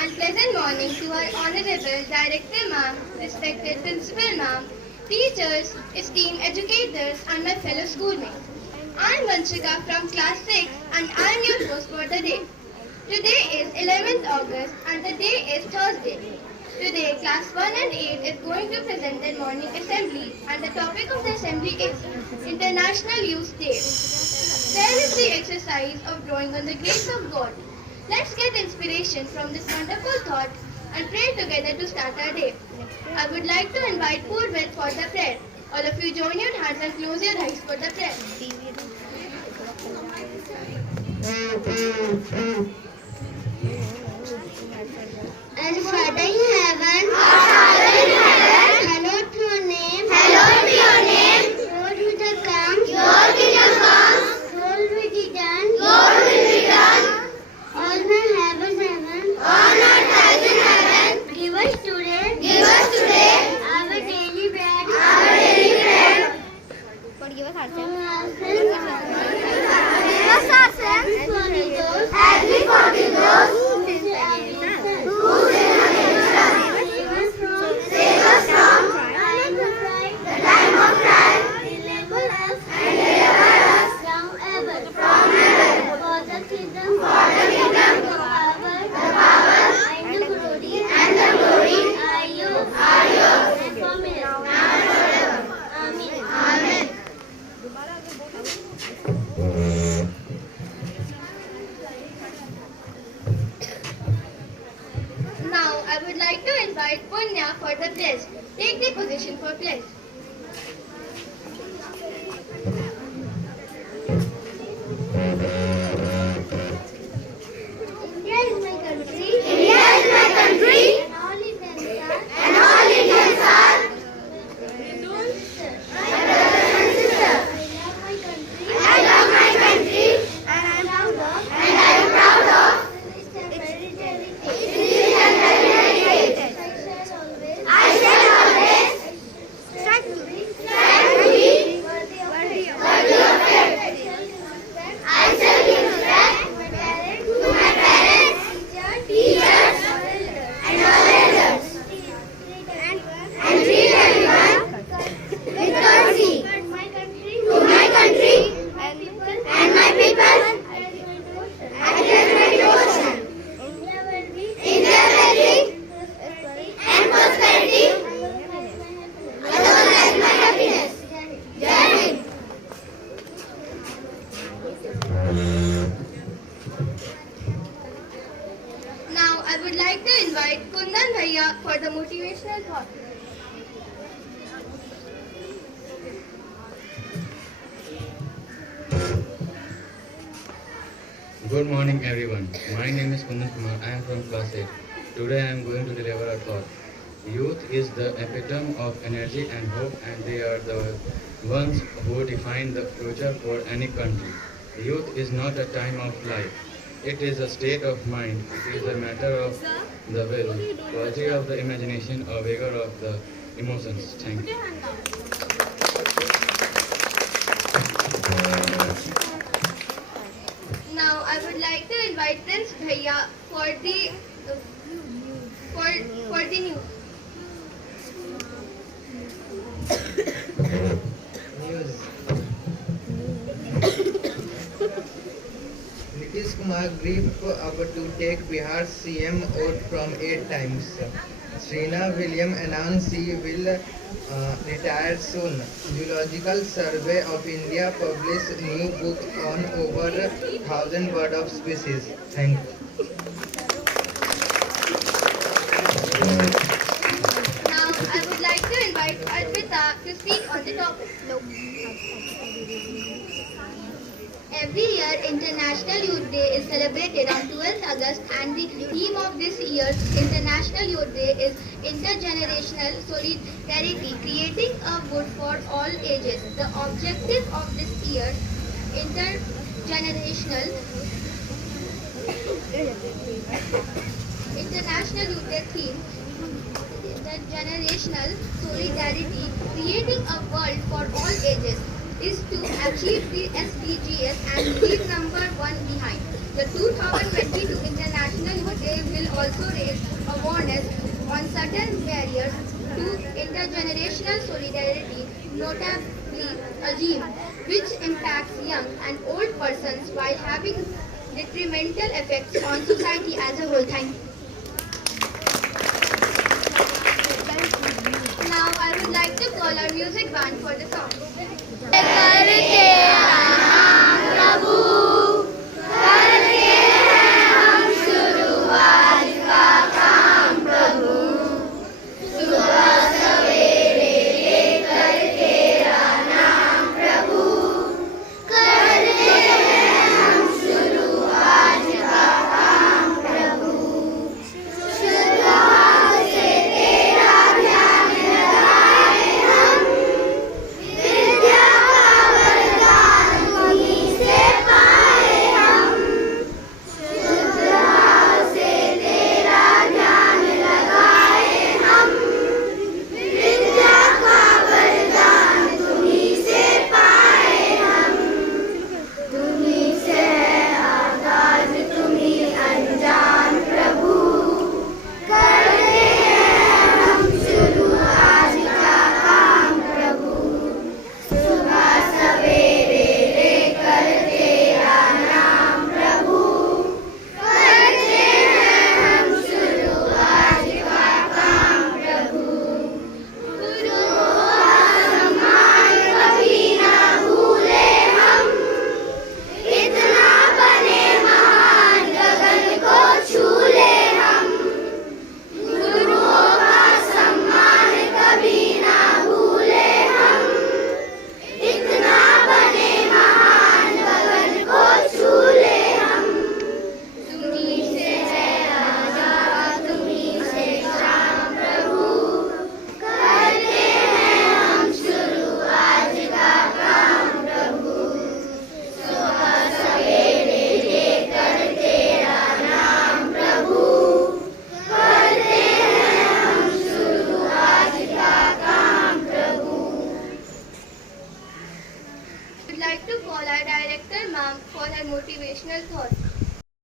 and pleasant morning to our Honorable Director Ma'am, respected Principal Ma'am, teachers, esteemed educators, and my fellow schoolmates. I am Vanshika from class 6 and I am your host for the day. Today is 11th August and the day is Thursday. Today, class 1 and 8 is going to present their morning assembly and the topic of the assembly is International Youth Day. There is the exercise of drawing on the grace of God. Let's get inspiration from this wonderful thought and pray together to start our day. I would like to invite Purvit for the prayer. All of you join your hands and close your eyes for the prayer. Our Father in heaven, hallowed be your name. Your kingdom come. Your will be done. On earth as in heaven. Give us today our daily bread. Forgive us our sins. As we forgive those who sin against us. Save us from the time of trial. And deliver us from evil. For the kingdom, the power, and the glory are yours. And forever. Amen. Now, I would like to invite Punya for the pledge. Take the position for pledge. India is my country. And all Indians are my brothers and sisters. I love my country. And I am proud of its heritage. I shall always strive to be worthy of it. I shall give respect to my parents, teachers, and all elders, and treat everyone with courtesy. To my country and my people, I pledge my devotion. India well-being and prosperity, otherwise my happiness. Jai Hind. Now, I would like to invite Kundan Bhaiya for the motivational thought. Good morning everyone. My name is Kundan Kumar. I am from class 8. Today I am going to deliver a thought. Youth is the epitome of energy and hope and they are the ones who define the future for any country. Youth is not a time of life. It is a state of mind. It is a matter of the will, quality of the imagination or vigor of the emotions. Thank you. Now, I would like to invite Prince Bhaiya for the news. Nitish Kumar brief about to take Bihar CM oath from 8 times. Srina William announced she will retire soon. Zoological Survey of India published new book on over 1,000 bird of species. Thank you. Now, I would like to invite Arpita to speak on the topic. Every year, International Youth Day is celebrated on 12th August and the theme of this year's International Youth Day is Intergenerational Solidarity, creating a good for all ages. The objective of this year's International Youth Day theme, Intergenerational Solidarity, creating a world for all ages, is to achieve the SDGs and leave number 1 behind. The 2022 International Youth Day will also raise on certain barriers to intergenerational solidarity, notably AGIM, which impacts young and old persons while having detrimental effects on society as a whole. Thank you. Now I would like to call our music band for the song. करके आना प्रभु करके हैं हम शुरुआत का काम प्रभु सुबह सवेरे लेकर तेरा नाम प्रभु करते हैं हम शुरुआत का काम प्रभु शुद्ध भाव से तेरा ध्यान लगाए हम विद्या का वरदान तुम्हीं से पाए हम शुद्ध भाव से तेरा ध्यान लगाए हम विद्या का वरदान तुम्हीं से पाए हम तुम्हीं से है आगाज तुम्हीं अनजान प्रभु करते हैं हम शुरू आज का काम प्रभु सुबह सवेरे लेकर तेरा नाम प्रभु करते हैं हम शुरू आज का काम प्रभु गुरुओं का सम्मान कभी ना भूले हम इतना बने महान गगन को छू ले हम गुरुओं का सम्मान कभी ना भूले हम इतना बने महान गगन को छू ले हम तुम्हीं से है आजाद तुम्हीं से शाम प्रभु करते हैं हम शुरू आज का काम प्रभु सुबह सवेरे लेकर तेरा नाम प्रभु करते हैं हम शुरू आज का काम प्रभु I would like to call our director ma'am for her motivational thoughts.